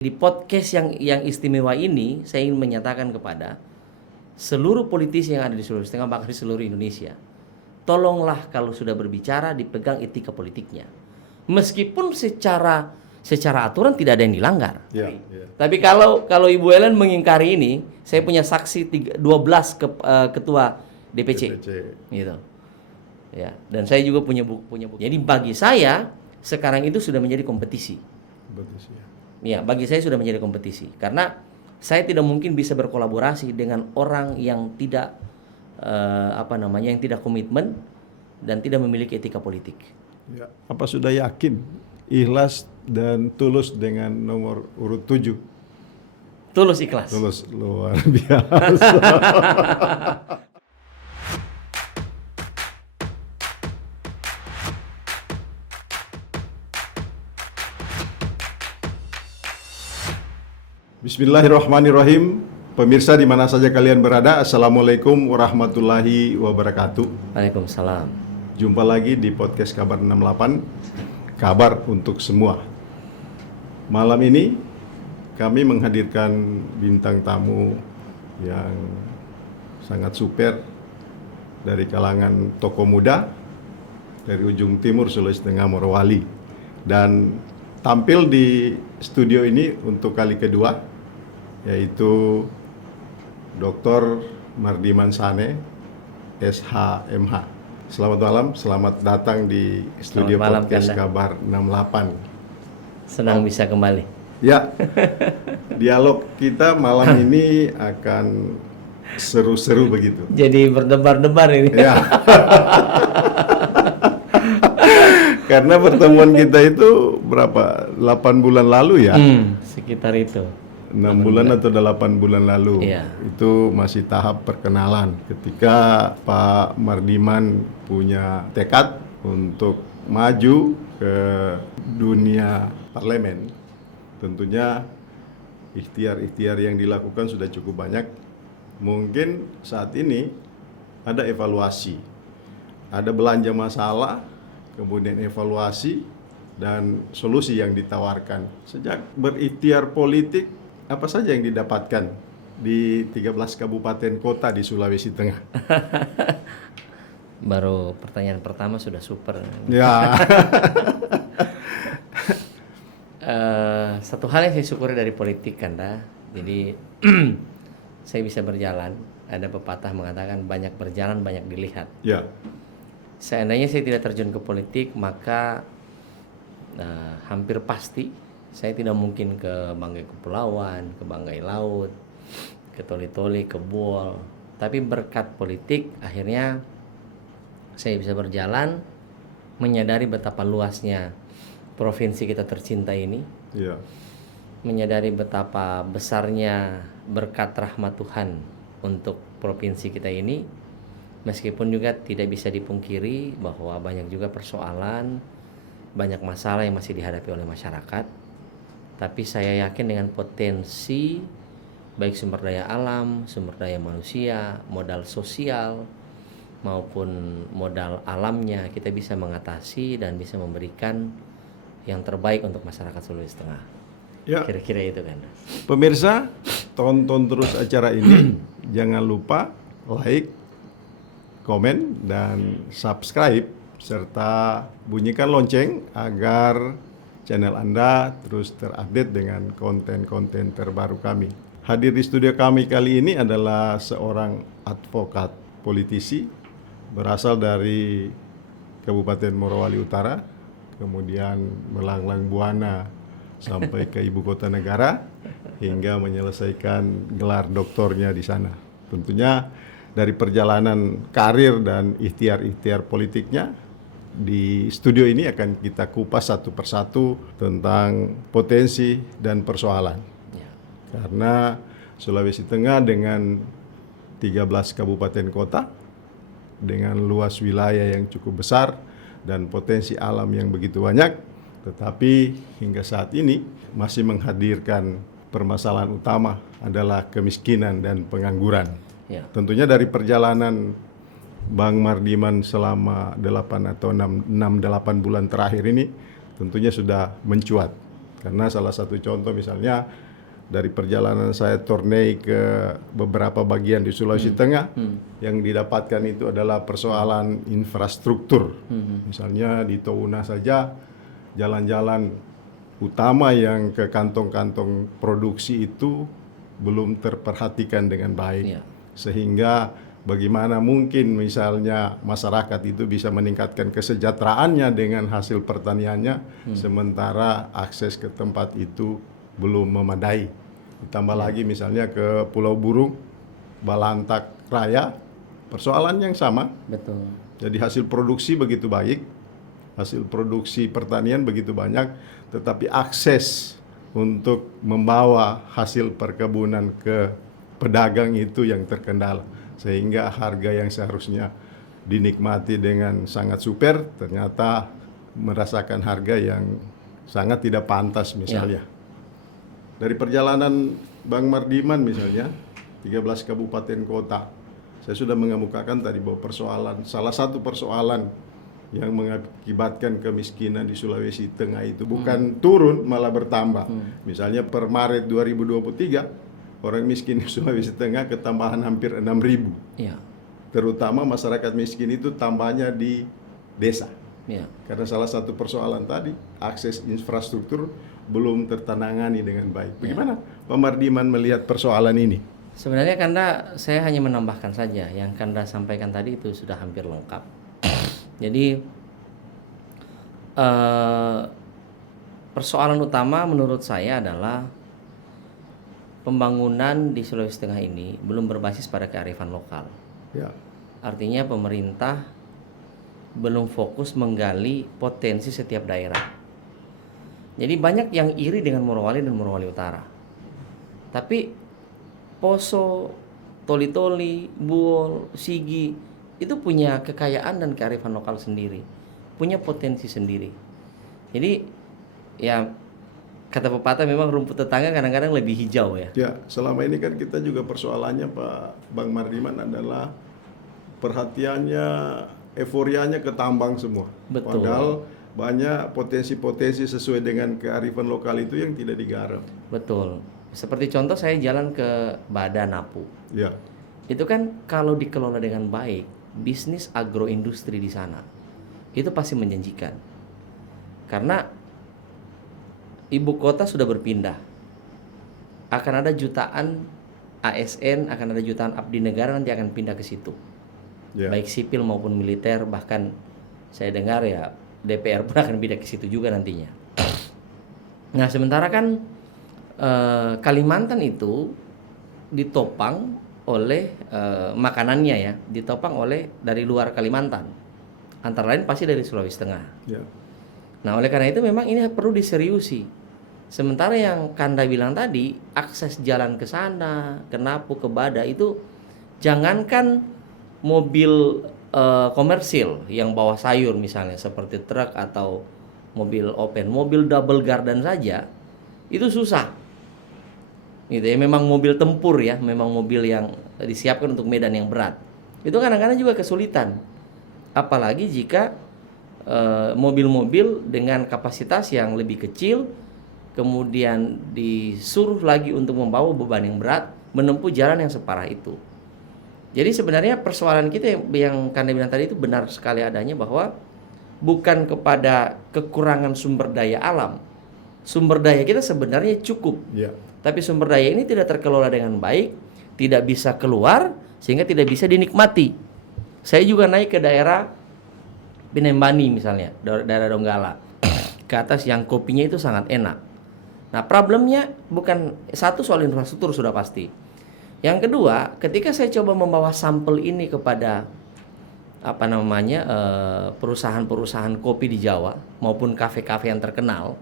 Di podcast yang istimewa ini, saya ingin menyatakan kepada seluruh politisi yang ada di Sulawesi Tengah, bahkan di seluruh Indonesia, tolonglah kalau sudah berbicara dipegang etika politiknya. Meskipun secara aturan tidak ada yang dilanggar. Ya. Tapi kalau Ibu Ellen mengingkari ini, saya punya saksi 12 ketua DPC. Gitu. Ya, dan saya juga punya buku. Jadi bagi saya sekarang itu sudah menjadi kompetisi. Ya, bagi saya sudah menjadi kompetisi karena saya tidak mungkin bisa berkolaborasi dengan orang yang tidak yang tidak komitmen dan tidak memiliki etika politik. Ya. Apa sudah yakin ikhlas dan tulus dengan nomor urut 7? Tulus ikhlas. Tulus, luar biasa. Bismillahirrahmanirrahim. Pemirsa di mana saja kalian berada, Assalamualaikum warahmatullahi wabarakatuh. Waalaikumsalam. Jumpa lagi di podcast Kabar 68, kabar untuk semua. Malam ini kami menghadirkan bintang tamu yang sangat super dari kalangan tokoh muda dari ujung timur Sulawesi Tengah, Morowali. Dan tampil di studio ini untuk kali kedua yaitu Dr. Mardiman Sane, SHMH. Selamat malam, selamat datang di studio podcast Kabar 68. Senang bisa kembali. Ya, dialog kita malam ini akan seru-seru begitu. Jadi berdebar-debar ini. Ya. Karena pertemuan kita itu berapa? 8 bulan lalu ya? Sekitar itu. 6 bulan atau 8 bulan lalu. Iya. Itu masih tahap perkenalan ketika Pak Mardiman punya tekad untuk maju ke dunia parlemen. Tentunya ikhtiar-ikhtiar yang dilakukan sudah cukup banyak. Mungkin saat ini ada evaluasi, ada belanja masalah, kemudian evaluasi dan solusi yang ditawarkan. Sejak berikhtiar politik, apa saja yang didapatkan di 13 kabupaten kota di Sulawesi Tengah? Baru pertanyaan pertama sudah super. Ya. Satu hal yang saya syukuri dari politik kan, jadi saya bisa berjalan. Ada pepatah mengatakan banyak berjalan banyak dilihat. Ya. Seandainya saya tidak terjun ke politik, maka hampir pasti saya tidak mungkin ke Banggai Kepulauan, ke Banggai Laut, ke Toli-Toli, ke Buol. Tapi berkat politik akhirnya saya bisa berjalan, menyadari betapa luasnya provinsi kita tercinta ini. Ya. Menyadari betapa besarnya berkat rahmat Tuhan untuk provinsi kita ini. Meskipun juga tidak bisa dipungkiri bahwa banyak juga persoalan, banyak masalah yang masih dihadapi oleh masyarakat. Tapi saya yakin dengan potensi baik sumber daya alam, sumber daya manusia, modal sosial maupun modal alamnya, kita bisa mengatasi dan bisa memberikan yang terbaik untuk masyarakat Sulawesi Tengah. Ya. Kira-kira itu kan. Pemirsa, tonton terus acara ini. Jangan lupa like, komen, dan subscribe serta bunyikan lonceng agar channel Anda terus terupdate dengan konten-konten terbaru kami. Hadir di studio kami kali ini adalah seorang advokat politisi berasal dari Kabupaten Morowali Utara, kemudian melanglang buana sampai ke ibu kota negara hingga menyelesaikan gelar doktornya di sana. Tentunya dari perjalanan karir dan ikhtiar-ikhtiar politiknya, di studio ini akan kita kupas satu persatu tentang potensi dan persoalan. Ya. Karena Sulawesi Tengah dengan 13 kabupaten kota, dengan luas wilayah yang cukup besar dan potensi alam yang begitu banyak, tetapi hingga saat ini masih menghadirkan permasalahan utama adalah kemiskinan dan pengangguran. Ya. Tentunya dari perjalanan Bang Mardiman selama 8 bulan terakhir ini tentunya sudah mencuat Karena salah satu contoh misalnya dari perjalanan saya tourney ke beberapa bagian di Sulawesi Tengah, yang didapatkan itu adalah persoalan infrastruktur. Misalnya di Touna saja, jalan-jalan utama yang ke kantong-kantong produksi itu belum terperhatikan dengan baik. Iya. Sehingga bagaimana mungkin misalnya masyarakat itu bisa meningkatkan kesejahteraannya dengan hasil pertaniannya, sementara akses ke tempat itu belum memadai. Ditambah lagi misalnya ke Pulau Burung, Balantak Raya, persoalan yang sama. Betul. Jadi hasil produksi begitu baik, hasil produksi pertanian begitu banyak, tetapi akses untuk membawa hasil perkebunan ke pedagang itu yang terkendala. Sehingga harga yang seharusnya dinikmati dengan sangat super, ternyata merasakan harga yang sangat tidak pantas misalnya. Dari perjalanan Bang Mardiman misalnya, 13 kabupaten kota, saya sudah mengemukakan tadi bahwa salah satu persoalan yang mengakibatkan kemiskinan di Sulawesi Tengah itu bukan turun, malah bertambah. Misalnya per Maret 2023, orang miskin di Sulawesi Tengah ketambahan hampir 6.000. Iya. Terutama masyarakat miskin itu tambahnya di desa. Iya. Karena salah satu persoalan tadi, akses infrastruktur belum tertangani dengan baik. Bagaimana Pak Mardiman melihat persoalan ini? Sebenarnya Kanda, saya hanya menambahkan saja yang Kanda sampaikan tadi itu sudah hampir lengkap. Jadi persoalan utama menurut saya adalah pembangunan di Sulawesi Tengah ini belum berbasis pada kearifan lokal. Ya. Artinya pemerintah belum fokus menggali potensi setiap daerah. Jadi banyak yang iri dengan Morowali dan Morowali Utara. Tapi Poso, Toli-Toli, Buol, Sigi itu punya kekayaan dan kearifan lokal sendiri, punya potensi sendiri. Jadi ya kata pepatah memang rumput tetangga kadang-kadang lebih hijau ya. Ya, selama ini kan kita juga persoalannya Pak Bang Mardiman adalah perhatiannya, euforianya ke tambang semua. Betul. Padahal banyak potensi-potensi sesuai dengan kearifan lokal itu yang tidak digarap. Betul. Seperti contoh saya jalan ke Badan Napu. Ya. Itu kan kalau dikelola dengan baik, bisnis agroindustri di sana itu pasti menjanjikan. Karena ibu kota sudah berpindah. Akan ada jutaan ASN, akan ada jutaan abdi negara nanti akan pindah ke situ. Ya. Baik sipil maupun militer, bahkan saya dengar ya DPR pun akan pindah ke situ juga nantinya. Nah, sementara kan Kalimantan itu ditopang oleh makanannya ya, ditopang oleh dari luar Kalimantan. Antara lain pasti dari Sulawesi Tengah. Ya. Nah, oleh karena itu memang ini perlu diseriusi. Sementara yang Kanda bilang tadi, akses jalan ke sana, ke Napu, ke Bada itu jangankan mobil komersil yang bawa sayur misalnya seperti truk atau mobil open, mobil double garden saja itu susah. Gitu ya, memang mobil tempur ya, memang mobil yang disiapkan untuk medan yang berat. Itu kadang-kadang juga kesulitan. Apalagi jika mobil-mobil dengan kapasitas yang lebih kecil kemudian disuruh lagi untuk membawa beban yang berat menempuh jalan yang separah itu. Jadi sebenarnya persoalan kita yang Kanda bilang tadi itu benar sekali adanya, bahwa bukan kepada kekurangan sumber daya alam. Sumber daya kita sebenarnya cukup. Ya. Tapi sumber daya ini tidak terkelola dengan baik, tidak bisa keluar sehingga tidak bisa dinikmati. Saya juga naik ke daerah Pinembani misalnya, daerah Donggala. Ke atas yang kopinya itu sangat enak. Nah, problemnya bukan satu soal infrastruktur sudah pasti. Yang kedua, ketika saya coba membawa sampel ini kepada perusahaan-perusahaan kopi di Jawa maupun kafe-kafe yang terkenal,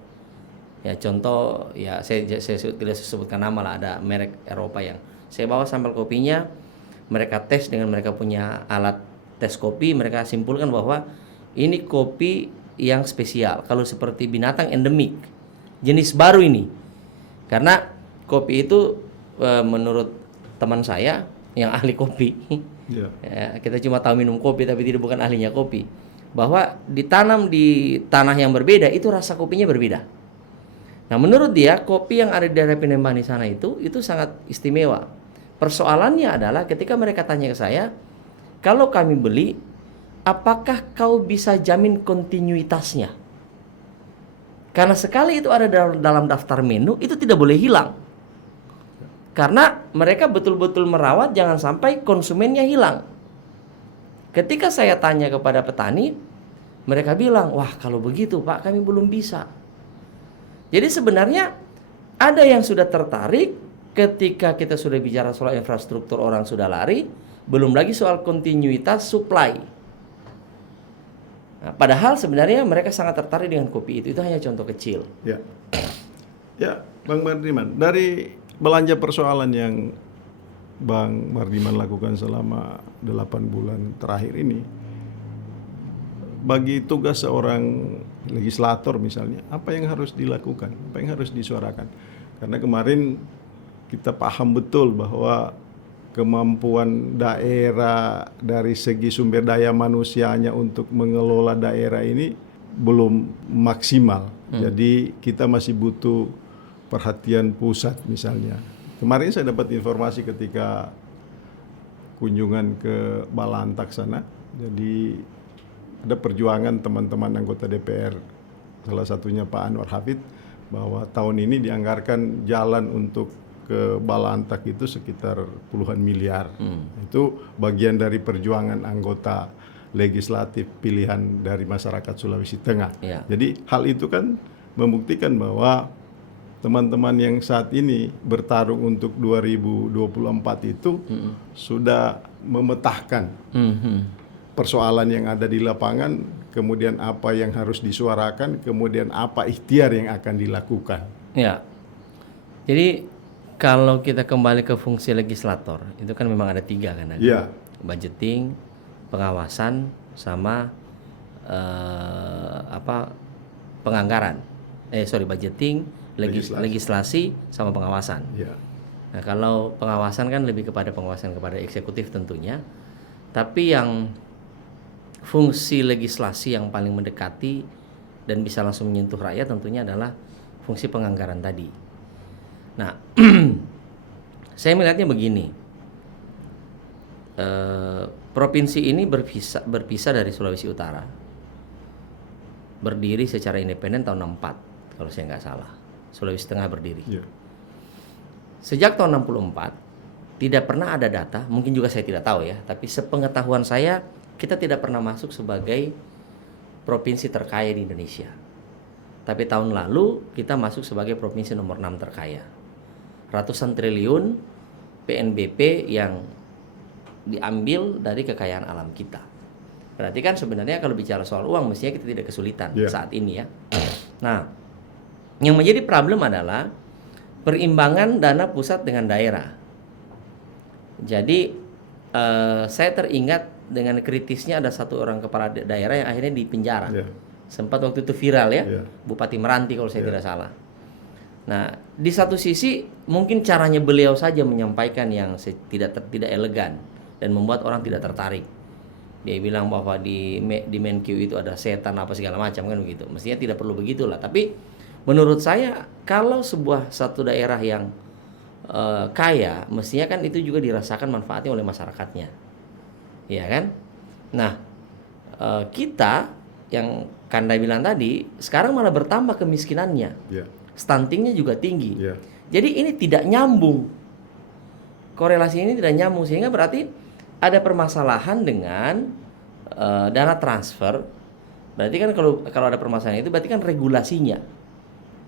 ya contoh ya saya tidak sebutkan nama lah, ada merek Eropa yang saya bawa sampel kopinya, mereka tes dengan mereka punya alat tes kopi, mereka simpulkan bahwa ini kopi yang spesial. Kalau seperti binatang endemik, jenis baru ini. Karena kopi itu menurut teman saya yang ahli kopi, ya, kita cuma tahu minum kopi tapi tidak bukan ahlinya kopi, bahwa ditanam di tanah yang berbeda itu rasa kopinya berbeda. Nah, menurut dia kopi yang ada di daerah Palembang di sana itu sangat istimewa. Persoalannya adalah ketika mereka tanya ke saya, kalau kami beli, apakah kau bisa jamin kontinuitasnya? Karena sekali itu ada dalam daftar menu, itu tidak boleh hilang. Karena mereka betul-betul merawat jangan sampai konsumennya hilang. Ketika saya tanya kepada petani, mereka bilang, wah kalau begitu Pak kami belum bisa. Jadi sebenarnya ada yang sudah tertarik ketika kita sudah bicara soal infrastruktur orang sudah lari, belum lagi soal kontinuitas supply. Nah, padahal sebenarnya mereka sangat tertarik dengan kopi itu hanya contoh kecil. Ya, ya Bang Mardiman, dari belanja persoalan yang Bang Mardiman lakukan selama 8 bulan terakhir ini, bagi tugas seorang legislator misalnya, apa yang harus dilakukan, apa yang harus disuarakan? Karena kemarin kita paham betul bahwa kemampuan daerah dari segi sumber daya manusianya untuk mengelola daerah ini belum maksimal. Jadi kita masih butuh perhatian pusat misalnya. Kemarin saya dapat informasi ketika kunjungan ke Balantak sana. Jadi ada perjuangan teman-teman anggota DPR, salah satunya Pak Anwar Hafid, bahwa tahun ini dianggarkan jalan untuk ke Balantak itu sekitar puluhan miliar. Itu bagian dari perjuangan anggota legislatif pilihan dari masyarakat Sulawesi Tengah. Ya. Jadi hal itu kan membuktikan bahwa teman-teman yang saat ini bertarung untuk 2024 itu sudah memetakan persoalan yang ada di lapangan, kemudian apa yang harus disuarakan, kemudian apa ikhtiar yang akan dilakukan. Ya. Jadi kalau kita kembali ke fungsi legislator, itu kan memang ada 3 kan? Ya. Budgeting, pengawasan, sama penganggaran. Budgeting, legislasi, sama pengawasan. Ya. Nah, kalau pengawasan kan lebih kepada pengawasan kepada eksekutif tentunya. Tapi yang fungsi legislasi yang paling mendekati dan bisa langsung menyentuh rakyat tentunya adalah fungsi penganggaran tadi. Nah, saya melihatnya begini, provinsi ini berpisah dari Sulawesi Utara, berdiri secara independen tahun 64 kalau saya nggak salah. Sulawesi Tengah berdiri. Ya. Sejak tahun 64 tidak pernah ada data, mungkin juga saya tidak tahu ya, tapi sepengetahuan saya kita tidak pernah masuk sebagai provinsi terkaya di Indonesia. Tapi tahun lalu kita masuk sebagai provinsi nomor 6 terkaya. Ratusan triliun PNBP yang diambil dari kekayaan alam kita. Berarti kan sebenarnya kalau bicara soal uang mestinya kita tidak kesulitan saat ini ya. Nah, yang menjadi problem adalah perimbangan dana pusat dengan daerah. Jadi saya teringat dengan kritisnya ada satu orang kepala daerah yang akhirnya dipenjara. Sempat waktu itu viral ya, Bupati Meranti kalau saya tidak salah. Nah, di satu sisi mungkin caranya beliau saja menyampaikan yang tidak elegan dan membuat orang tidak tertarik. Dia bilang bahwa di Menkyu itu ada setan apa segala macam kan begitu. Mestinya tidak perlu begitulah. Tapi menurut saya kalau satu daerah yang kaya, mestinya kan itu juga dirasakan manfaatnya oleh masyarakatnya, ya kan? Nah, kita yang Kanda bilang tadi, sekarang malah bertambah kemiskinannya, stuntingnya juga tinggi. Jadi ini tidak nyambung, korelasi ini tidak nyambung, sehingga berarti ada permasalahan dengan dana transfer. Berarti kan kalau ada permasalahan itu berarti kan regulasinya,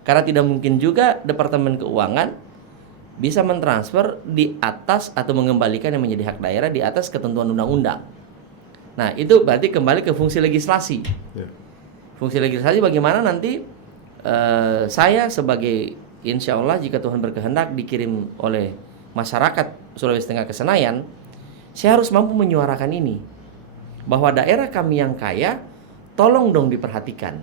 karena tidak mungkin juga Departemen Keuangan bisa mentransfer di atas atau mengembalikan yang menjadi hak daerah di atas ketentuan undang-undang. Nah, itu berarti kembali ke fungsi legislasi. Fungsi legislasi bagaimana nanti saya sebagai insya Allah jika Tuhan berkehendak dikirim oleh masyarakat Sulawesi Tengah ke Senayan, saya harus mampu menyuarakan ini, bahwa daerah kami yang kaya tolong dong diperhatikan,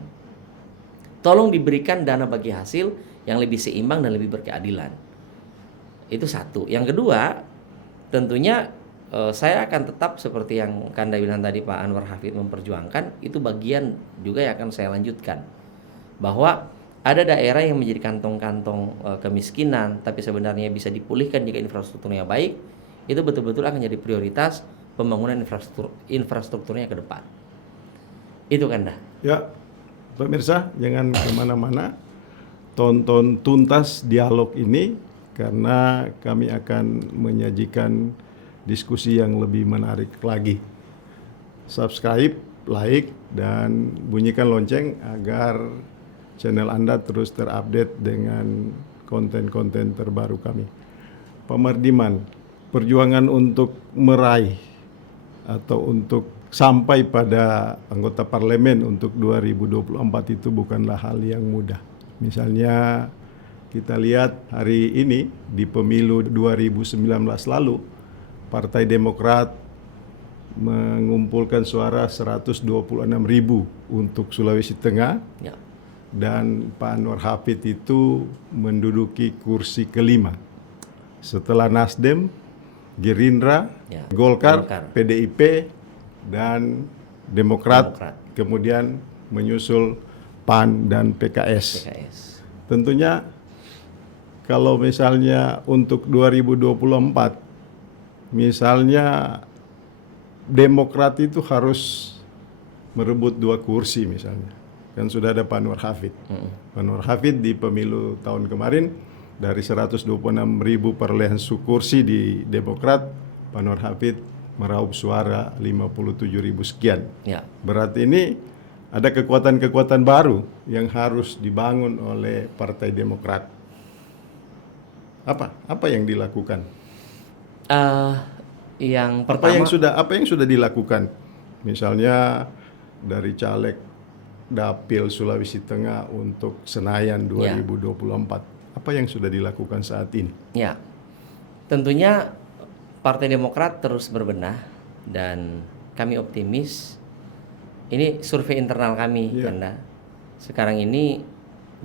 tolong diberikan dana bagi hasil yang lebih seimbang dan lebih berkeadilan. Itu satu. Yang kedua, tentunya saya akan tetap seperti yang Kanda bilang tadi, Pak Anwar Hafid memperjuangkan, itu bagian juga yang akan saya lanjutkan, bahwa ada daerah yang menjadi kantong-kantong kemiskinan, tapi sebenarnya bisa dipulihkan jika infrastrukturnya baik, itu betul-betul akan jadi prioritas pembangunan infrastrukturnya ke depan. Itu kan dah. Ya, pemirsa jangan kemana-mana, tonton tuntas dialog ini karena kami akan menyajikan diskusi yang lebih menarik lagi. Subscribe, like, dan bunyikan lonceng agar channel Anda terus terupdate dengan konten-konten terbaru kami. Pemerdiman, perjuangan untuk meraih atau untuk sampai pada anggota parlemen untuk 2024 itu bukanlah hal yang mudah. Misalnya kita lihat hari ini di pemilu 2019 lalu, Partai Demokrat mengumpulkan suara 126.000 untuk Sulawesi Tengah, Ya. dan Pak Anwar Hafid itu menduduki kursi kelima. Setelah Nasdem, Gerindra, Ya. Golkar, Golkar. PDIP, dan Demokrat, Demokrat. kemudian menyusul PAN dan PKS. PKS. Tentunya kalau misalnya untuk 2024, misalnya Demokrat itu harus merebut 2 kursi misalnya. Kan sudah ada Pak Anwar Hafid. Pak Anwar Hafid di pemilu tahun kemarin dari 126.000 perolehan kursi di Demokrat, Pak Anwar Hafid meraup suara 57.000 sekian. Ya. Berarti ini ada kekuatan-kekuatan baru yang harus dibangun oleh Partai Demokrat. Apa yang dilakukan? Yang Apa pertama, yang sudah dilakukan? Misalnya dari caleg Dapil Sulawesi Tengah untuk Senayan 2024. Apa yang sudah dilakukan saat ini? ya, tentunya Partai Demokrat terus berbenah dan kami optimis. Ini survei internal kami, Ya. Kanda. Sekarang ini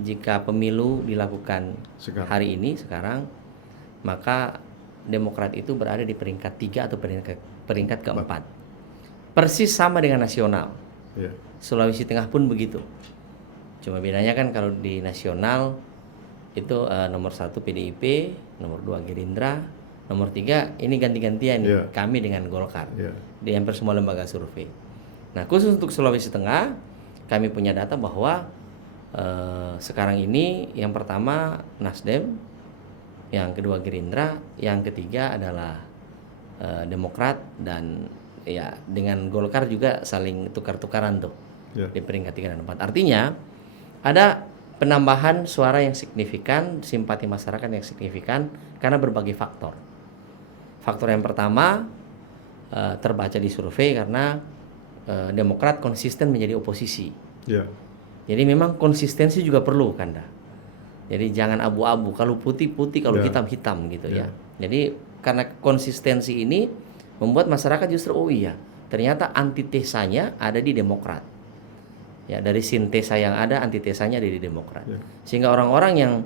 jika pemilu dilakukan hari ini sekarang, maka Demokrat itu berada di peringkat 3 atau peringkat keempat. Persis sama dengan nasional. Ya. Sulawesi Tengah pun begitu. Cuma bedanya kan kalau di nasional itu nomor 1 PDIP, nomor 2 Gerindra, nomor 3 ini ganti-gantian nih, Yeah. kami dengan Golkar. Ya. Di hampir semua lembaga survei. Nah, khusus untuk Sulawesi Tengah, kami punya data bahwa sekarang ini yang pertama Nasdem, yang kedua Gerindra, yang ketiga adalah Demokrat, dan ya dengan Golkar juga saling tukar-tukaran tuh Ya. di peringkat 3 dan 4. Artinya ada penambahan suara yang signifikan, simpati masyarakat yang signifikan karena berbagai faktor. Faktor yang pertama terbaca di survei karena Demokrat konsisten menjadi oposisi. Ya. Jadi memang konsistensi juga perlu, Kanda. Jadi jangan abu-abu, kalau putih-putih, kalau Ya. hitam-hitam gitu Ya. ya. Jadi karena konsistensi ini membuat masyarakat justru oh iya, ternyata antitesanya ada di Demokrat. Ya, dari sintesa yang ada, antitesanya ada di Demokrat. Ya. Sehingga orang-orang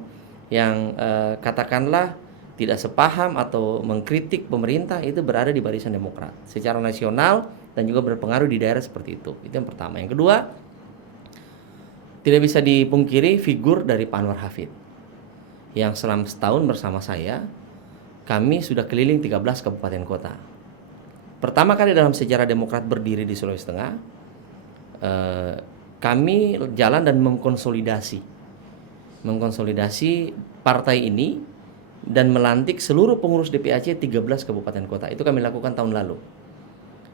yang katakanlah tidak sepaham atau mengkritik pemerintah itu berada di barisan Demokrat secara nasional dan juga berpengaruh di daerah seperti itu. Itu yang pertama. Yang kedua, tidak bisa dipungkiri figur dari Pak Anwar Hafid yang selama setahun bersama saya kami sudah keliling 13 kabupaten kota. Pertama kali dalam sejarah Demokrat berdiri di Sulawesi Tengah, kami jalan dan mengkonsolidasi partai ini dan melantik seluruh pengurus DPAC 13 kabupaten kota. Itu kami lakukan tahun lalu.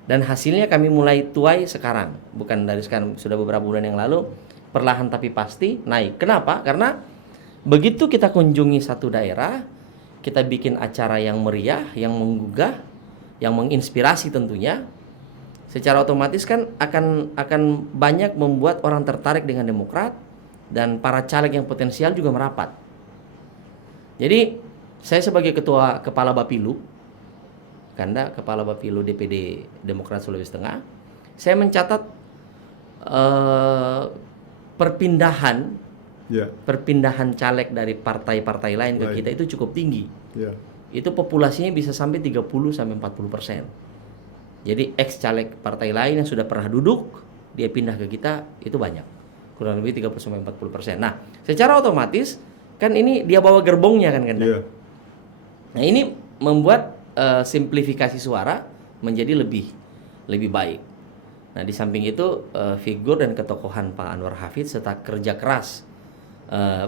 Dan hasilnya kami mulai tuai sekarang, bukan dari sekarang, sudah beberapa bulan yang lalu, perlahan tapi pasti naik. Kenapa? Karena begitu kita kunjungi satu daerah, kita bikin acara yang meriah, yang menggugah, yang menginspirasi tentunya, secara otomatis kan akan banyak membuat orang tertarik dengan Demokrat dan para caleg yang potensial juga merapat. Jadi saya sebagai kepala Bapilu, Kanda, kepala Bapilu DPD Demokrat Sulawesi Tengah, saya mencatat perpindahan caleg dari partai-partai lain ke kita itu cukup tinggi. Ya. Itu populasinya bisa sampai 30-40%. Jadi ex caleg partai lain yang sudah pernah duduk dia pindah ke kita itu banyak. kurang lebih 30-40%. Nah, secara otomatis kan ini dia bawa gerbongnya kan Kanda. Iya. Nah, ini membuat simplifikasi suara menjadi lebih baik. Nah, di samping itu figur dan ketokohan Pak Anwar Hafid serta kerja keras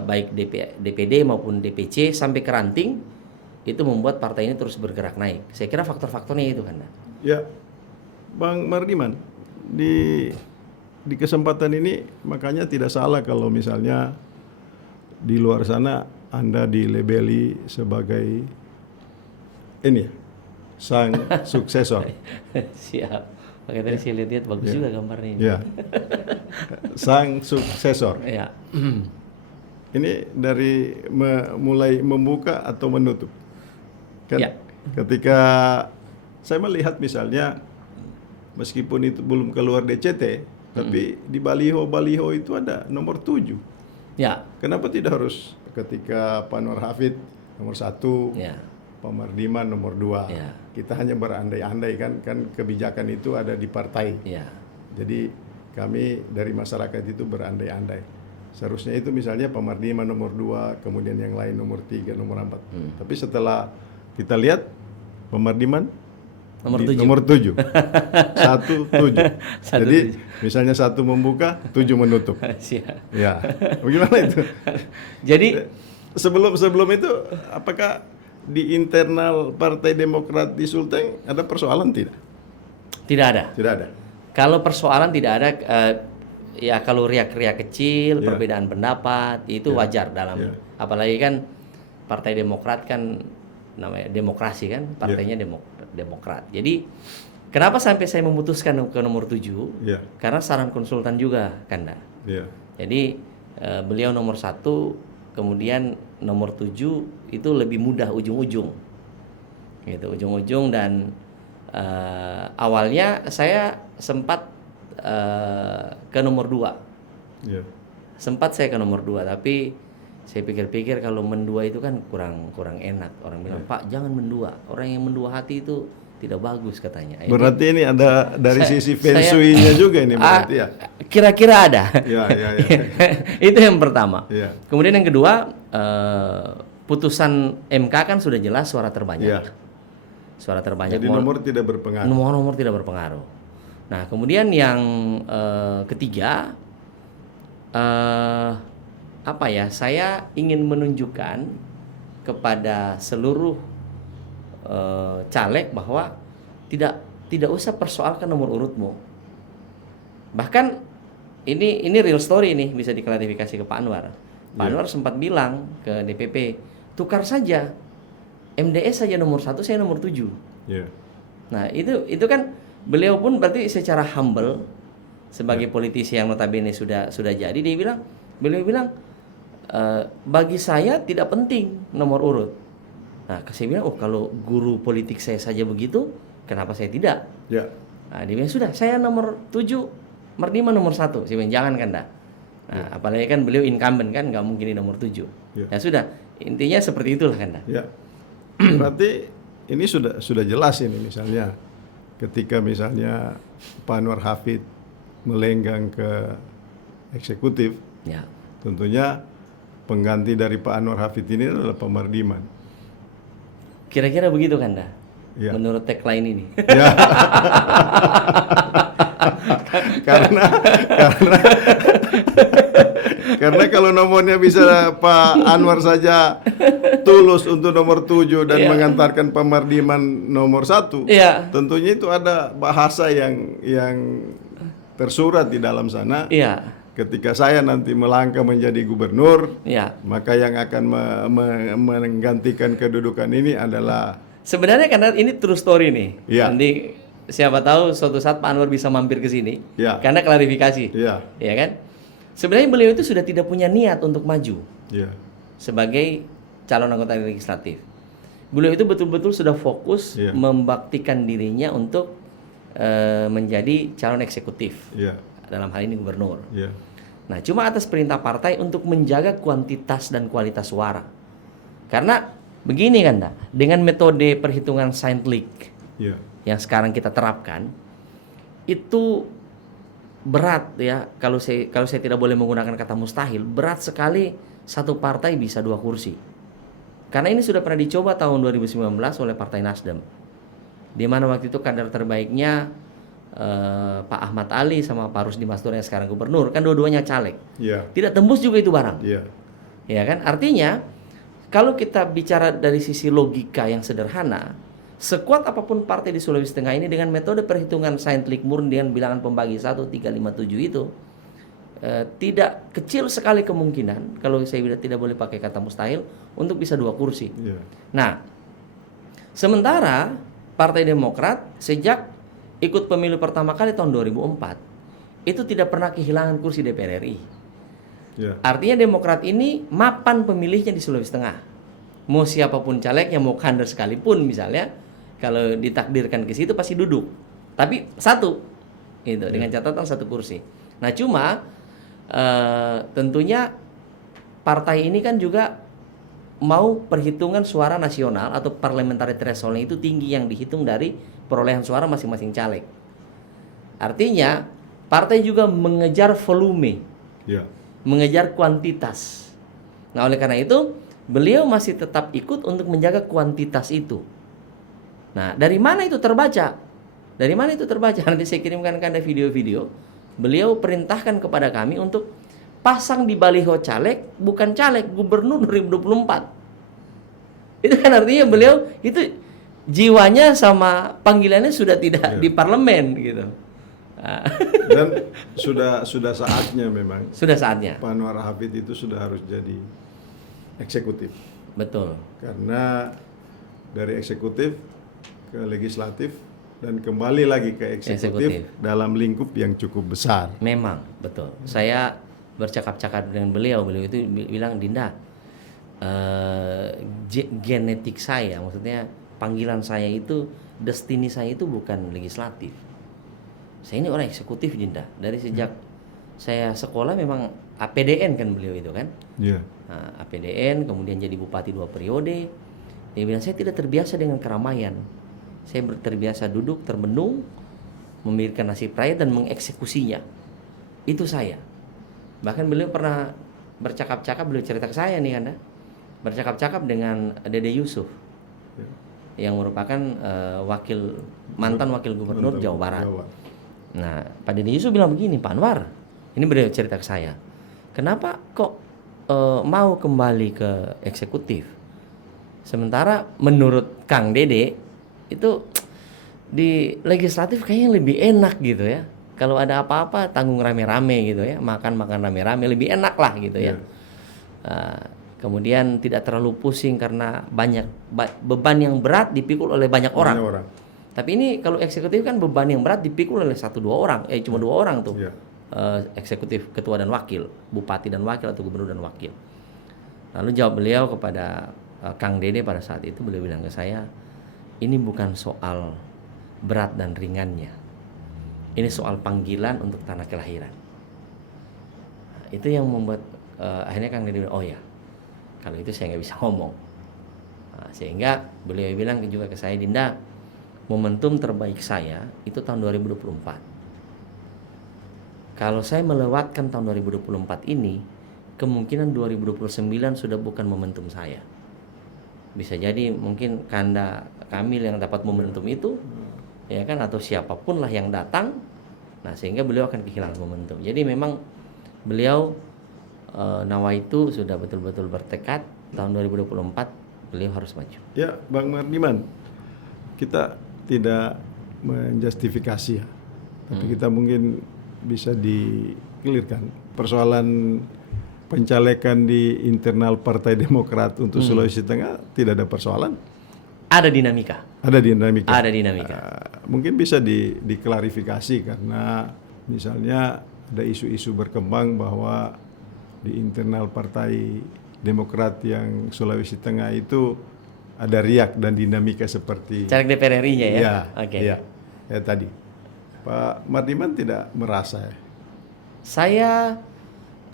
baik DPD maupun DPC sampai ke ranting itu membuat partai ini terus bergerak naik. Saya kira faktor-faktornya itu kan. Ya, Bang Mardiman, di kesempatan ini makanya tidak salah kalau misalnya di luar sana Anda dilabeli sebagai ini ya, sang suksesor. Siap. Makanya tadi saya lihat bagus juga gambarnya ini. Ya, sang suksesor. Ya. Ini dari mulai membuka atau menutup. Kan Ya. ketika saya melihat misalnya meskipun itu belum keluar DCT, tapi di baliho itu ada nomor 7. Ya. Kenapa tidak harus ketika Pak Anwar Hafid nomor 1, Ya. Pak Mardiman nomor 2. Ya. Kita hanya berandai-andai kan kebijakan itu ada di partai. Ya. Jadi kami dari masyarakat itu berandai-andai. Seharusnya itu misalnya Pak Mardiman nomor 2, kemudian yang lain nomor 3, nomor 4. Tapi setelah kita lihat Pak Mardiman Nomor di 7. nomor 7. 1, 7. Jadi misalnya 1 membuka, 7 menutup. Siap. Ya. Bagaimana itu? Jadi Sebelum itu apakah di internal Partai Demokrat di Sulteng ada persoalan tidak? tidak ada. Tidak ada. Kalau persoalan tidak ada, ya kalau riak-riak kecil, Ya. perbedaan pendapat itu wajar dalam. Ya. Apalagi kan Partai Demokrat kan namanya demokrasi kan, partainya Demokrat. Jadi kenapa sampai saya memutuskan ke nomor 7? Ya. Karena saran konsultan juga, Kanda. Ya. Jadi beliau nomor 1, kemudian nomor 7 itu lebih mudah ujung-ujung, gitu, ujung-ujung. Dan awalnya saya sempat ke nomor 2, Ya. sempat saya ke nomor 2, tapi saya pikir-pikir kalau mendua itu kan kurang enak. Orang bilang, Pak jangan mendua, orang yang mendua hati itu tidak bagus katanya. Berarti ini ada dari Saya- sisi feng shui-nya juga ini berarti ya. Kira-kira ada. Ya. Itu yang pertama. Ya. Kemudian yang kedua, putusan MK kan sudah jelas suara terbanyak. Ya. Suara terbanyak. Jadi nomor tidak berpengaruh. Nomor tidak berpengaruh. Nah, kemudian yang ketiga, apa ya? Saya ingin menunjukkan kepada seluruh caleg bahwa tidak usah persoalkan nomor urutmu. Bahkan ini real story nih, bisa diklarifikasi ke Pak Anwar. Pak Anwar sempat bilang ke DPP, tukar saja MDS saja nomor 1, saya nomor 7. Ya. Nah itu kan beliau pun berarti secara humble sebagai politisi yang notabene sudah jadi, beliau bilang bagi saya tidak penting nomor urut. Nah saya bilang, kalau guru politik saya saja begitu, kenapa saya tidak? Ya. Nah dia bilang, sudah saya nomor 7, Mardiman nomor 1. Saya bilang, jangan kan dah. Nah apalagi kan beliau incumbent kan, nggak mungkin di nomor 7. Ya. Ya sudah, intinya seperti itulah kan dah. Ya. Berarti ini sudah jelas ini misalnya ketika misalnya Pak Anwar Hafid melenggang ke eksekutif, Ya. tentunya pengganti dari Pak Anwar Hafid ini adalah Pak Mardiman. Kira-kira begitu kan dah? Ya. Menurut tagline ini. Ya. karena kalau nomornya bisa Pak Anwar saja tulus untuk nomor 7 dan mengantarkan Pak Mardiman nomor 1, Iya. tentunya itu ada bahasa yang tersurat di dalam sana. Iya. Ketika saya nanti melangkah menjadi gubernur, Iya. maka yang akan menggantikan kedudukan ini adalah Sebenarnya karena ini true story nih. Iya. Nanti siapa tahu suatu saat Pak Anwar bisa mampir ke sini. Iya. Karena klarifikasi. ya, Ya kan? Sebenarnya beliau itu sudah tidak punya niat untuk maju ya, sebagai calon anggota legislatif. Beliau itu betul-betul sudah fokus Iya. membaktikan dirinya untuk menjadi calon eksekutif. ya, Dalam hal ini gubernur. ya, Nah, cuma atas perintah partai untuk menjaga kuantitas dan kualitas suara. Karena begini kan, dah, dengan metode perhitungan Saintlik ya, yang sekarang kita terapkan, itu berat ya, kalau saya tidak boleh menggunakan kata mustahil, berat sekali satu partai bisa 2 kursi. Karena ini sudah pernah dicoba tahun 2019 oleh Partai Nasdem, di mana waktu itu kader terbaiknya Pak Ahmad Ali sama Pak Rusdi Mastur yang sekarang gubernur, kan dua-duanya caleg. Iya. Tidak tembus juga itu barang. Iya. Ya kan? Artinya kalau kita bicara dari sisi logika yang sederhana, sekuat apapun partai di Sulawesi Tengah ini dengan metode perhitungan saintifik murni dengan bilangan pembagi 1, 3, 5, 7 itu tidak kecil sekali kemungkinan, kalau saya tidak boleh pakai kata mustahil, untuk bisa 2 kursi. Iya. Nah, sementara Partai Demokrat sejak ikut pemilu pertama kali tahun 2004 itu tidak pernah kehilangan kursi DPR RI. Iya. Artinya Demokrat ini mapan pemilihnya di Sulawesi Tengah. Mau siapapun calegnya, mau kader sekalipun misalnya, kalau ditakdirkan ke situ pasti duduk. Tapi satu, gitu, dengan catatan 1 kursi. Nah cuma tentunya partai ini kan juga mau perhitungan suara nasional atau parliamentary threshold itu tinggi yang dihitung dari perolehan suara masing-masing caleg. Artinya partai juga mengejar volume, Iya. mengejar kuantitas. Nah oleh karena itu beliau masih tetap ikut untuk menjaga kuantitas itu. Nah dari mana itu terbaca? Dari mana itu terbaca? Nanti saya kirimkan ke Anda video-video. Beliau perintahkan kepada kami untuk pasang di baliho caleg, bukan caleg, gubernur 2024. Itu kan artinya beliau itu jiwanya sama panggilannya sudah tidak di parlemen gitu. Dan sudah saatnya memang Sudah saatnya. Pak Anwar Hafid itu sudah harus jadi eksekutif. Betul. Karena dari eksekutif ke legislatif dan kembali lagi ke eksekutif dalam lingkup yang cukup besar. Memang, betul. Saya bercakap-cakap dengan beliau itu bilang, Dinda, genetik saya, maksudnya panggilan saya itu, destiny saya itu bukan legislatif. Saya ini orang eksekutif, Dinda. Dari sejak saya sekolah memang APDN kan beliau itu kan. Iya. Nah, APDN, kemudian jadi bupati 2 periode. Dia bilang, saya tidak terbiasa dengan keramaian. Saya terbiasa duduk, termenung, memikirkan nasib rakyat dan mengeksekusinya. Itu saya. Bahkan beliau pernah bercakap-cakap, beliau cerita ke saya nih Anda, bercakap-cakap dengan Dede Yusuf, yang merupakan mantan wakil gubernur Jawa Barat. Nah, Pak Dede Yusuf bilang begini, Pak Anwar, ini beliau cerita ke saya, kenapa kok mau kembali ke eksekutif? Sementara menurut Kang Dede itu di legislatif kayaknya lebih enak gitu ya. Kalau ada apa-apa tanggung rame-rame gitu ya, makan rame-rame lebih enak lah gitu ya. Kemudian tidak terlalu pusing karena banyak beban yang berat dipikul oleh banyak orang. Tapi ini kalau eksekutif kan beban yang berat dipikul oleh 1-2 orang, cuma 2 orang tuh. Eksekutif, ketua dan wakil, bupati dan wakil atau gubernur dan wakil. Lalu jawab beliau kepada Kang Dede pada saat itu, beliau bilang ke saya, ini bukan soal berat dan ringannya. Ini soal panggilan untuk tanah kelahiran. Nah, itu yang membuat akhirnya Kang Dede bilang, oh ya, kalau itu saya nggak bisa ngomong. Nah, sehingga beliau bilang juga ke saya, Dinda, momentum terbaik saya itu tahun 2024. Kalau saya melewatkan tahun 2024 ini, kemungkinan 2029 sudah bukan momentum saya. Bisa jadi mungkin Kanda Kamil yang dapat momentum itu, ya kan, atau siapapun lah yang datang. Nah, sehingga beliau akan kehilangan momentum. Jadi memang beliau nawaitu sudah betul-betul bertekad tahun 2024 beliau harus maju. Ya, Bang Mardiman, kita tidak menjustifikasi ya, tapi kita mungkin bisa dikelirkan persoalan pencalekan di internal Partai Demokrat untuk Sulawesi Tengah tidak ada persoalan. Ada dinamika. Ada dinamika. Ada dinamika. Mungkin bisa diklarifikasi karena misalnya ada isu-isu berkembang bahwa di internal Partai Demokrat yang Sulawesi Tengah itu ada riak dan dinamika seperti caleg DPR RI-nya ya. Iya. Oke. Iya. Ya tadi. Pak Mardiman tidak merasa ya? Saya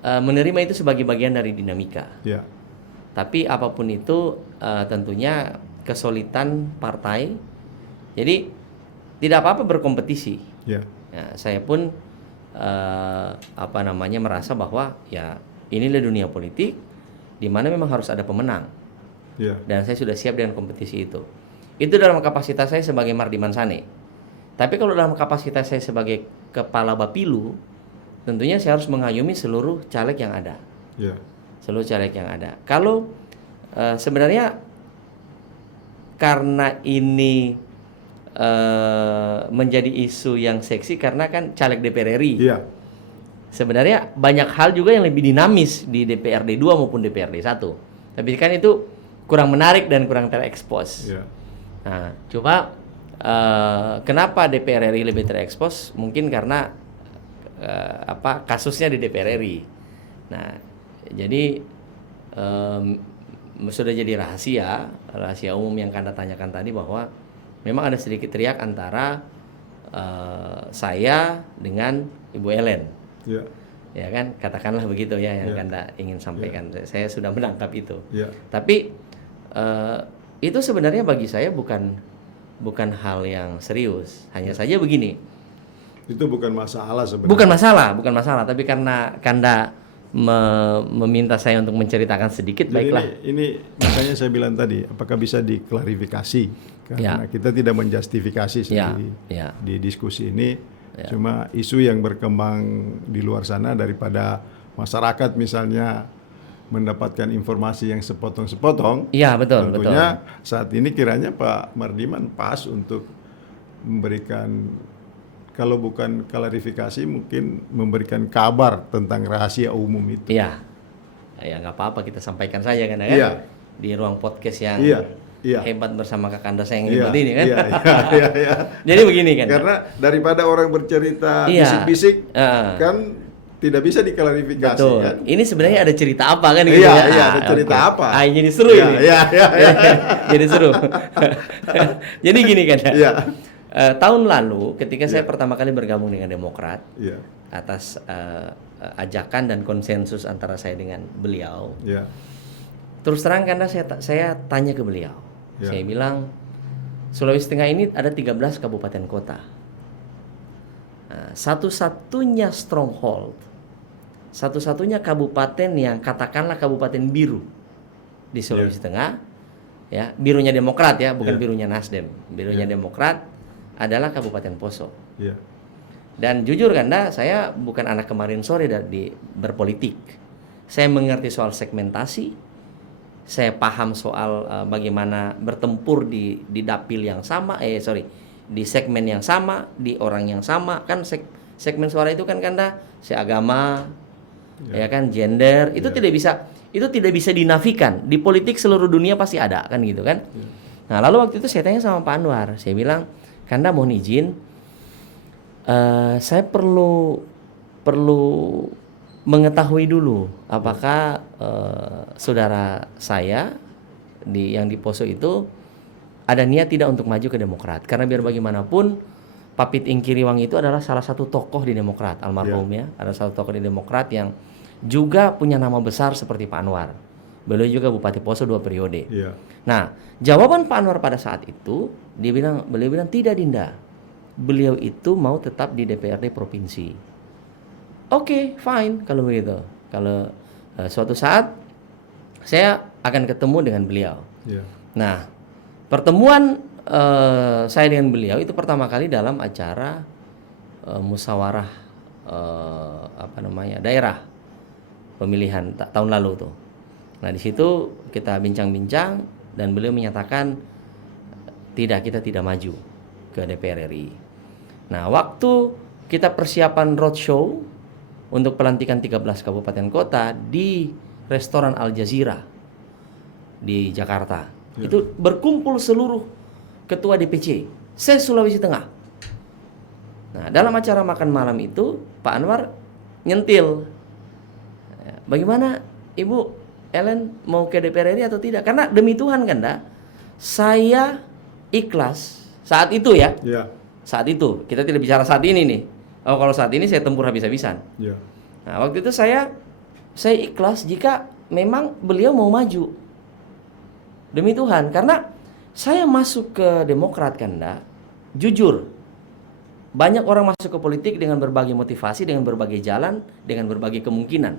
menerima itu sebagai bagian dari dinamika. Ya. Tapi apapun itu tentunya kesulitan partai. Jadi tidak apa-apa berkompetisi. Ya. Ya, saya pun merasa bahwa ya inilah dunia politik di mana memang harus ada pemenang. Ya. Dan saya sudah siap dengan kompetisi itu. Itu dalam kapasitas saya sebagai Mardiman Sane. Tapi kalau dalam kapasitas saya sebagai kepala Bapilu, tentunya saya harus mengayomi seluruh caleg yang ada. Ya. Seluruh caleg yang ada. Kalau sebenarnya karena ini menjadi isu yang seksi karena kan caleg DPR RI. Iya. Sebenarnya banyak hal juga yang lebih dinamis di DPRD 2 maupun DPRD 1. Tapi kan itu kurang menarik dan kurang terekspos. Iya. Nah, coba kenapa DPR RI lebih terekspos? Mungkin karena kasusnya di DPR RI. Nah, jadi sudah jadi rahasia umum yang Kanda tanyakan tadi bahwa memang ada sedikit teriak antara saya dengan Ibu Ellen. Ya. Ya kan, katakanlah begitu ya yang Ya. Kanda ingin sampaikan. Saya sudah menangkap itu. Ya. Tapi itu sebenarnya bagi saya bukan hal yang serius. Hanya saja begini. Itu bukan masalah sebenarnya. Bukan masalah. Tapi karena Kanda meminta saya untuk menceritakan sedikit, Jadi baiklah. ini makanya saya bilang tadi, apakah bisa diklarifikasi? Karena kita tidak menjustifikasi sendiri di diskusi ini. Cuma isu yang berkembang di luar sana daripada masyarakat misalnya mendapatkan informasi yang sepotong-sepotong. Iya, betul. Tentunya saat ini kiranya Pak Mardiman pas untuk memberikan, kalau bukan klarifikasi mungkin memberikan kabar tentang rahasia umum itu. Iya. Ya nggak apa-apa, kita sampaikan saja kan ya. Iya. Di ruang podcast yang Iya. hebat bersama Kakanda saya yang hebat ini kan. Iya. Jadi begini kan. Karena daripada orang bercerita bisik-bisik kan tidak bisa diklarifikasi. Betul. Kan? Ini sebenarnya ada cerita apa kan gitu ya? Iya, ada cerita apa? Jadi seru ini. Iya. Jadi seru. Jadi gini kan. Iya. Tahun lalu ketika saya pertama kali bergabung dengan Demokrat, atas ajakan dan konsensus antara saya dengan beliau. Iya. Terus terang karena saya tanya ke beliau. Saya bilang Sulawesi Tengah ini ada 13 kabupaten kota. Nah, satu-satunya stronghold, satu-satunya kabupaten yang katakanlah kabupaten biru di Sulawesi Tengah, ya birunya Demokrat ya, bukan birunya Nasdem. Birunya Demokrat adalah Kabupaten Poso. Iya. Dan jujur Kanda, saya bukan anak kemarin sore berpolitik. Saya mengerti soal segmentasi. Saya paham soal bagaimana bertempur di dapil yang sama, di segmen yang sama, di orang yang sama. Kan segmen suara itu kan Kanda, seagama, ya kan, gender, itu tidak bisa dinafikan. Di politik seluruh dunia pasti ada kan gitu kan. Nah, lalu waktu itu saya tanya sama Pak Anwar, saya bilang, Kanda mohon izin, saya perlu mengetahui dulu apakah saudara saya yang di Poso itu ada niat tidak untuk maju ke Demokrat, karena biar bagaimanapun Papit Ingkiriwang itu adalah salah satu tokoh di Demokrat, almarhum ya, ada satu tokoh di Demokrat yang juga punya nama besar seperti Pak Anwar. Beliau juga Bupati Poso 2 periode. Nah, jawaban Pak Anwar pada saat itu beliau bilang tidak Dinda, beliau itu mau tetap di DPRD provinsi. Oke, fine kalau begitu. Kalau suatu saat saya akan ketemu dengan beliau. Nah, pertemuan saya dengan beliau itu pertama kali dalam acara musyawarah daerah pemilihan tahun lalu tuh. Nah, di situ kita bincang-bincang dan beliau menyatakan kita tidak maju ke DPR RI. Nah, waktu kita persiapan roadshow untuk pelantikan 13 kabupaten kota di restoran Al Jazeera di Jakarta. Itu berkumpul seluruh ketua DPC se-Sulawesi Tengah. Nah, dalam acara makan malam itu Pak Anwar nyentil, bagaimana Ibu Ellen mau ke DPR RI atau tidak? Karena demi Tuhan Kanda, saya ikhlas saat itu ya. Saat itu, kita tidak bicara saat ini nih. Oh, kalau saat ini saya tempur habis-habisan. Nah, waktu itu saya ikhlas jika memang beliau mau maju. Demi Tuhan, karena saya masuk ke Demokrat Kanda, jujur. Banyak orang masuk ke politik dengan berbagai motivasi, dengan berbagai jalan, dengan berbagai kemungkinan.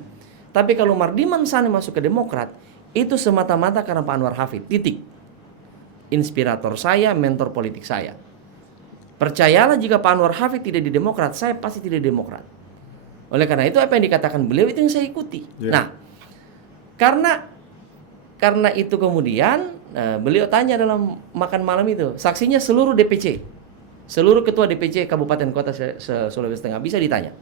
Tapi kalau Mardiman Sane masuk ke Demokrat, itu semata-mata karena Pak Anwar Hafid, titik. Inspirator saya, mentor politik saya. Percayalah jika Pak Anwar Hafid tidak di Demokrat, saya pasti tidak di Demokrat. Oleh karena itu apa yang dikatakan beliau itu yang saya ikuti. Nah, karena itu kemudian beliau tanya dalam makan malam itu, saksinya seluruh DPC, seluruh ketua DPC kabupaten kota Sulawesi Tengah bisa ditanya.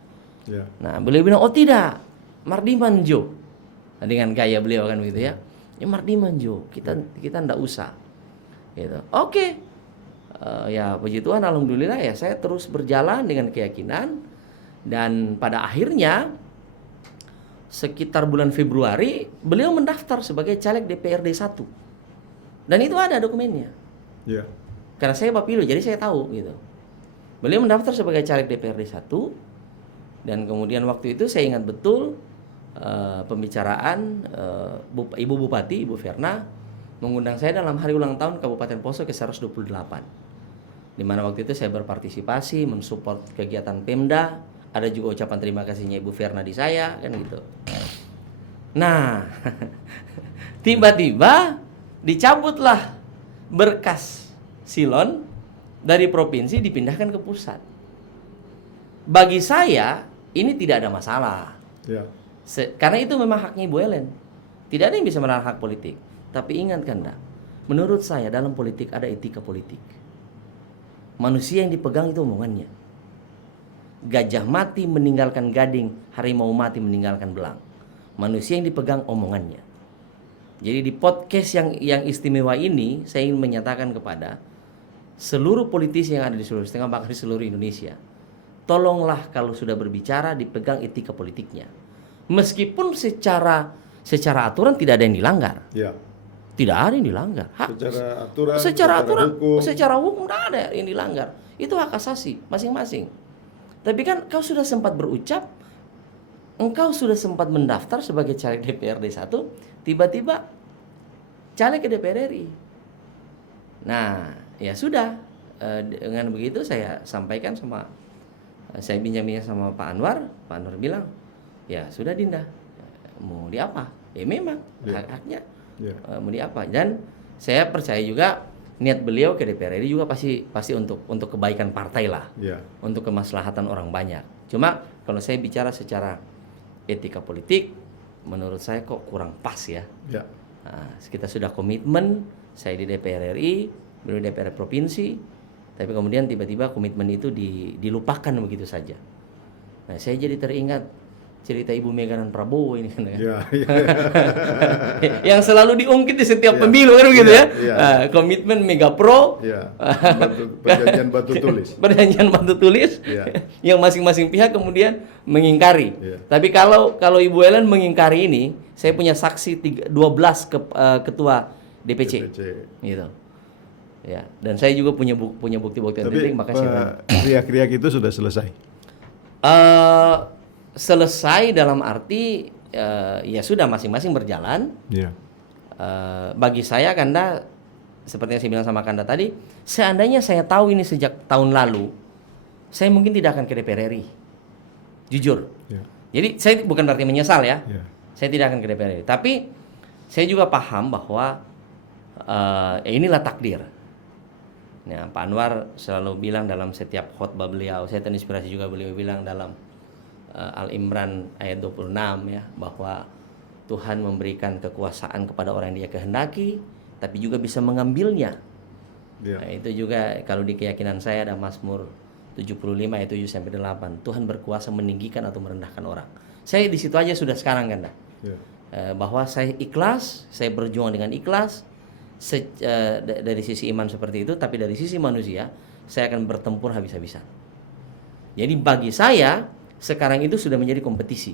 Nah, beliau bilang, oh tidak, Mardiman Jo. Nah, dengan gaya beliau kan begitu ya. Ya Mardiman Jo, kita ndak usah. Gitu. Oke. Ya puji Tuhan, alhamdulillah ya saya terus berjalan dengan keyakinan, dan pada akhirnya sekitar bulan Februari beliau mendaftar sebagai caleg DPRD 1. Dan itu ada dokumennya. Karena saya Bapilu, jadi saya tahu gitu. Beliau mendaftar sebagai caleg DPRD 1, dan kemudian waktu itu saya ingat betul pembicaraan Ibu Bupati, Ibu Verna mengundang saya dalam hari ulang tahun Kabupaten Poso ke-128. Di mana waktu itu saya berpartisipasi, mensupport kegiatan Pemda, ada juga ucapan terima kasihnya Ibu Verna di saya, kan gitu. Nah, tiba-tiba dicabutlah berkas Silon dari provinsi dipindahkan ke pusat. Bagi saya ini tidak ada masalah. Karena itu memang haknya Ibu Ellen. Tidak ada yang bisa melarang hak politik. Tapi ingat Kanda, menurut saya dalam politik ada etika politik. Manusia yang dipegang itu omongannya. Gajah mati meninggalkan gading, harimau mati meninggalkan belang. Manusia yang dipegang omongannya. Jadi di podcast yang istimewa ini, saya ingin menyatakan kepada seluruh politisi yang ada di Sulawesi Tengah, bahkan di seluruh Indonesia, tolonglah kalau sudah berbicara dipegang etika politiknya. Meskipun secara aturan tidak ada yang dilanggar. Tidak ada yang dilanggar. Secara hukum tidak ada yang dilanggar. Itu hak asasi masing-masing. Tapi kan kau sudah sempat berucap, engkau sudah sempat mendaftar sebagai caleg DPRD 1, tiba-tiba caleg ke DPR RI. Nah, ya sudah. Dengan begitu saya sampaikan saya bincang-bincang sama Pak Anwar. Pak Anwar bilang, ya sudah Dinda, mau di apa? Ya memang hak-haknya. Mau di apa? Dan saya percaya juga niat beliau ke DPR RI juga pasti untuk kebaikan partai lah, untuk kemaslahatan orang banyak. Cuma kalau saya bicara secara etika politik, menurut saya kok kurang pas ya. Nah, kita sudah komitmen, saya di DPR RI, beliau di DPR provinsi, tapi kemudian tiba-tiba komitmen itu dilupakan begitu saja. Nah, saya jadi teringat cerita Ibu Mega dan Prabowo ini kan, yang selalu diungkit di setiap pemilu kan begitu ya. Komitmen Mega Pro, perjanjian batu tulis. Perjanjian batu tulis, yang masing-masing pihak kemudian mengingkari. Tapi kalau Ibu Ellen mengingkari ini, saya punya saksi 12 ketua DPC. Gitu. Ya, dan saya juga punya bukti-bukti yang penting. Tapi riak-riak itu sudah selesai. Selesai dalam arti ya sudah masing-masing berjalan. Bagi saya Kanda, seperti yang saya bilang sama Kanda tadi, seandainya saya tahu ini sejak tahun lalu, saya mungkin tidak akan ke DPR RI. Jujur. Jadi saya bukan berarti menyesal ya. Saya tidak akan ke DPR RI. Tapi saya juga paham bahwa inilah takdir. Nah, Pak Anwar selalu bilang dalam setiap khotbah beliau, saya terinspirasi juga beliau bilang dalam Al-Imran ayat 26 ya, bahwa Tuhan memberikan kekuasaan kepada orang yang Dia kehendaki, tapi juga bisa mengambilnya. Nah, itu juga kalau di keyakinan saya ada Mazmur 75 ayat 7-8. Tuhan berkuasa meninggikan atau merendahkan orang. Saya di situ aja sudah sekarang kan, bahwa saya ikhlas, saya berjuang dengan ikhlas dari sisi iman seperti itu, tapi dari sisi manusia saya akan bertempur habis-habisan. Jadi bagi saya sekarang itu sudah menjadi kompetisi.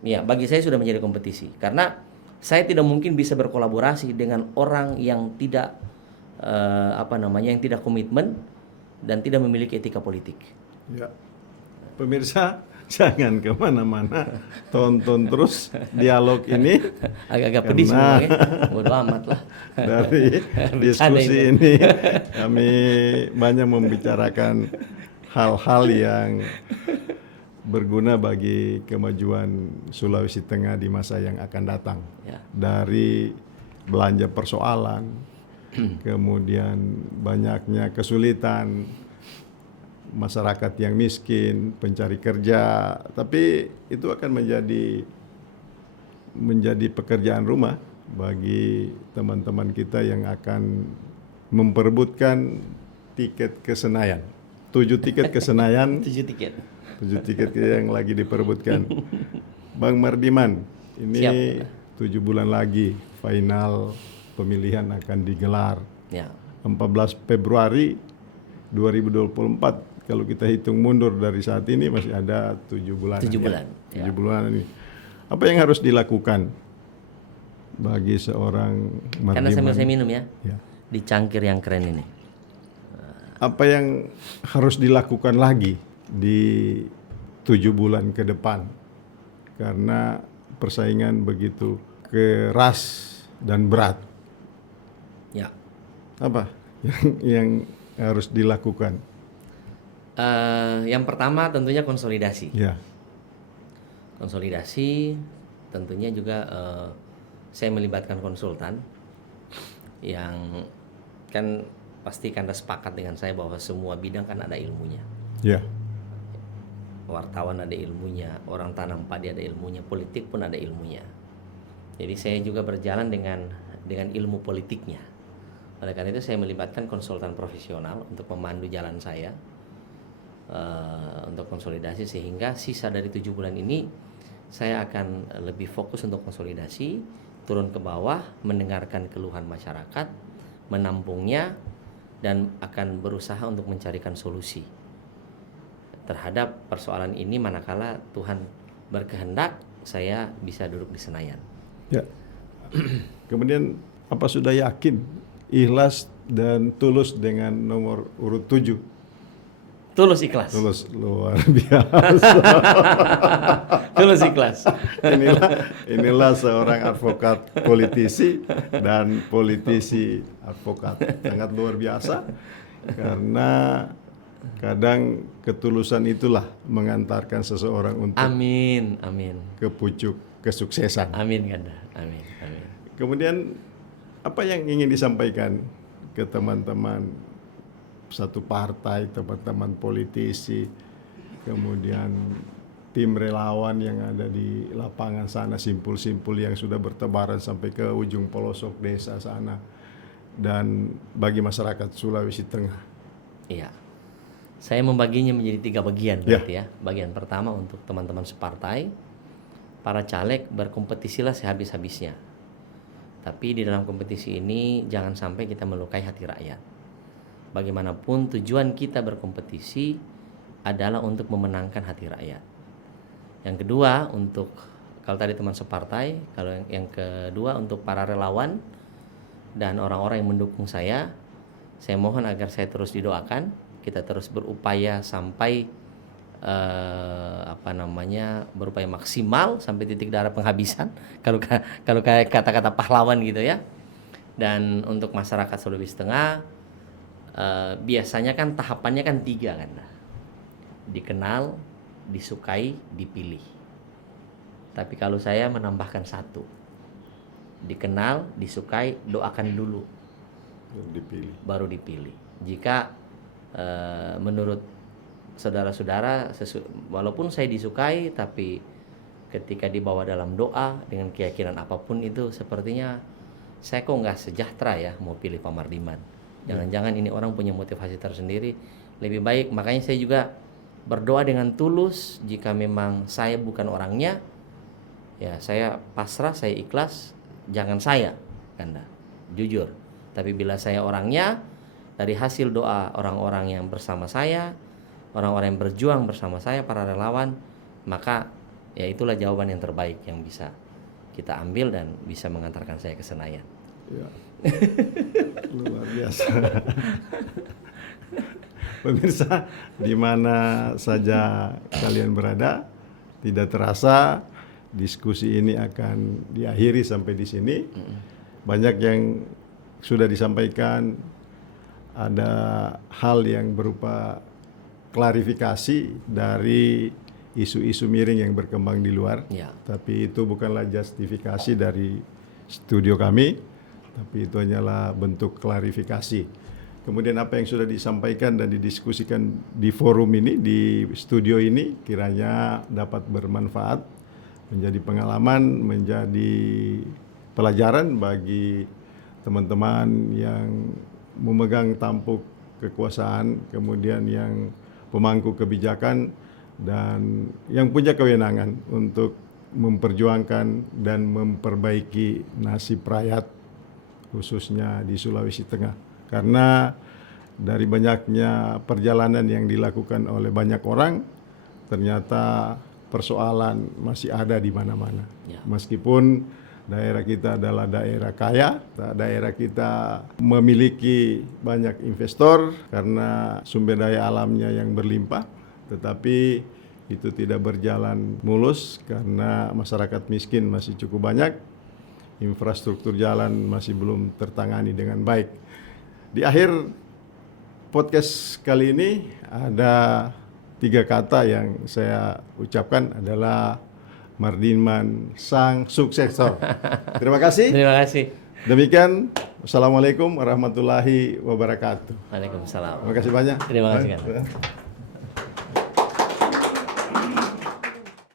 Ya, bagi saya sudah menjadi kompetisi karena saya tidak mungkin bisa berkolaborasi dengan orang yang tidak yang tidak komitmen dan tidak memiliki etika politik. Pemirsa, jangan kemana-mana, tonton terus dialog ini. Agak-agak pedis memang ya, bodo amat lah. Dari diskusi ini kami banyak membicarakan hal-hal yang berguna bagi kemajuan Sulawesi Tengah di masa yang akan datang. Ya. Dari belanja persoalan, kemudian banyaknya kesulitan, masyarakat yang miskin, pencari kerja, tapi itu akan menjadi pekerjaan rumah bagi teman-teman kita yang akan memperebutkan tiket ke Senayan. 7 tiket ke Senayan, 7 tiket. 7 tiket yang lagi diperebutkan. Bang Mardiman, ini Siap. 7 bulan lagi final pemilihan akan digelar. Ya. 14 Februari 2024. Kalau kita hitung mundur dari saat ini masih ada 7 bulan. 7 bulan. 7 bulan ini. Apa yang harus dilakukan bagi seorang Mardiman? Karena sambil saya minum ya. Ya. Di cangkir yang keren ini. Apa yang harus dilakukan lagi di 7 bulan ke depan? Karena persaingan begitu keras dan berat. Ya. Apa yang harus dilakukan? Yang pertama tentunya konsolidasi. Ya. Konsolidasi tentunya juga saya melibatkan konsultan yang kan pasti Anda sepakat dengan saya bahwa semua bidang kan ada ilmunya. Ya. Wartawan ada ilmunya, orang tanam padi ada ilmunya, politik pun ada ilmunya. Jadi saya juga berjalan dengan ilmu politiknya. Oleh karena itu saya melibatkan konsultan profesional untuk memandu jalan saya untuk konsolidasi, sehingga sisa dari 7 bulan ini saya akan lebih fokus untuk konsolidasi, turun ke bawah, mendengarkan keluhan masyarakat, menampungnya, dan akan berusaha untuk mencarikan solusi terhadap persoalan ini manakala Tuhan berkehendak saya bisa duduk di Senayan. Ya. Kemudian apa sudah yakin, ikhlas dan tulus dengan nomor urut 7? Tulus ikhlas. Tulus, luar biasa. Tulus ikhlas. Inilah seorang advokat politisi dan politisi advokat. Sangat luar biasa, karena kadang ketulusan itulah mengantarkan seseorang untuk Amin. ke pucuk kesuksesan. Amin Ganda. Amin. Kemudian apa yang ingin disampaikan ke teman-teman satu partai, teman-teman politisi, kemudian tim relawan yang ada di lapangan sana, simpul-simpul yang sudah bertebaran sampai ke ujung pelosok desa sana, dan bagi masyarakat Sulawesi Tengah? Iya. Saya membaginya menjadi 3 bagian berarti ya. Bagian pertama untuk teman-teman separtai, para caleg berkompetisilah sehabis-habisnya. Tapi di dalam kompetisi ini jangan sampai kita melukai hati rakyat. Bagaimanapun tujuan kita berkompetisi adalah untuk memenangkan hati rakyat. Yang kedua untuk, kalau tadi teman separtai, kalau yang kedua untuk para relawan dan orang-orang yang mendukung saya mohon agar saya terus didoakan, kita terus berupaya sampai berupaya maksimal sampai titik darah penghabisan kalau kayak kata-kata pahlawan gitu ya. Dan untuk masyarakat Sulawesi Tengah biasanya kan tahapannya kan 3 kan, dikenal, disukai, dipilih. Tapi kalau saya menambahkan 1, dikenal, disukai, doakan dulu, baru dipilih. Jika menurut saudara-saudara, walaupun saya disukai, tapi ketika dibawa dalam doa dengan keyakinan apapun itu, sepertinya saya kok nggak sejahtera ya mau pilih Pak Mardiman. Jangan-jangan ini orang punya motivasi tersendiri. Lebih baik, makanya saya juga berdoa dengan tulus. Jika memang saya bukan orangnya, ya saya pasrah, saya ikhlas. Jangan saya, Kanda, jujur. Tapi bila saya orangnya, dari hasil doa orang-orang yang bersama saya, orang-orang yang berjuang bersama saya, para relawan, maka ya itulah jawaban yang terbaik yang bisa kita ambil dan bisa mengantarkan saya ke Senayan. Ya. Luar biasa. Pemirsa, di mana saja kalian berada, tidak terasa diskusi ini akan diakhiri sampai di sini. Banyak yang sudah disampaikan, ada hal yang berupa klarifikasi dari isu-isu miring yang berkembang di luar. Ya. Tapi itu bukanlah justifikasi dari studio kami, tapi itu hanyalah bentuk klarifikasi. Kemudian apa yang sudah disampaikan dan didiskusikan di forum ini, di studio ini, kiranya dapat bermanfaat, menjadi pengalaman, menjadi pelajaran bagi teman-teman yang memegang tampuk kekuasaan, kemudian yang pemangku kebijakan, dan yang punya kewenangan untuk memperjuangkan dan memperbaiki nasib rakyat, khususnya di Sulawesi Tengah. Karena dari banyaknya perjalanan yang dilakukan oleh banyak orang, ternyata persoalan masih ada di mana-mana. Ya. Meskipun daerah kita adalah daerah kaya, daerah kita memiliki banyak investor karena sumber daya alamnya yang berlimpah, tetapi itu tidak berjalan mulus karena masyarakat miskin masih cukup banyak, infrastruktur jalan masih belum tertangani dengan baik. Di akhir podcast kali ini ada 3 kata yang saya ucapkan adalah Mardiman sang suksesor. Terima kasih. Terima kasih. Demikian, Assalamualaikum warahmatullahi wabarakatuh. Waalaikumsalam. Terima kasih banyak. Terima kasih kan.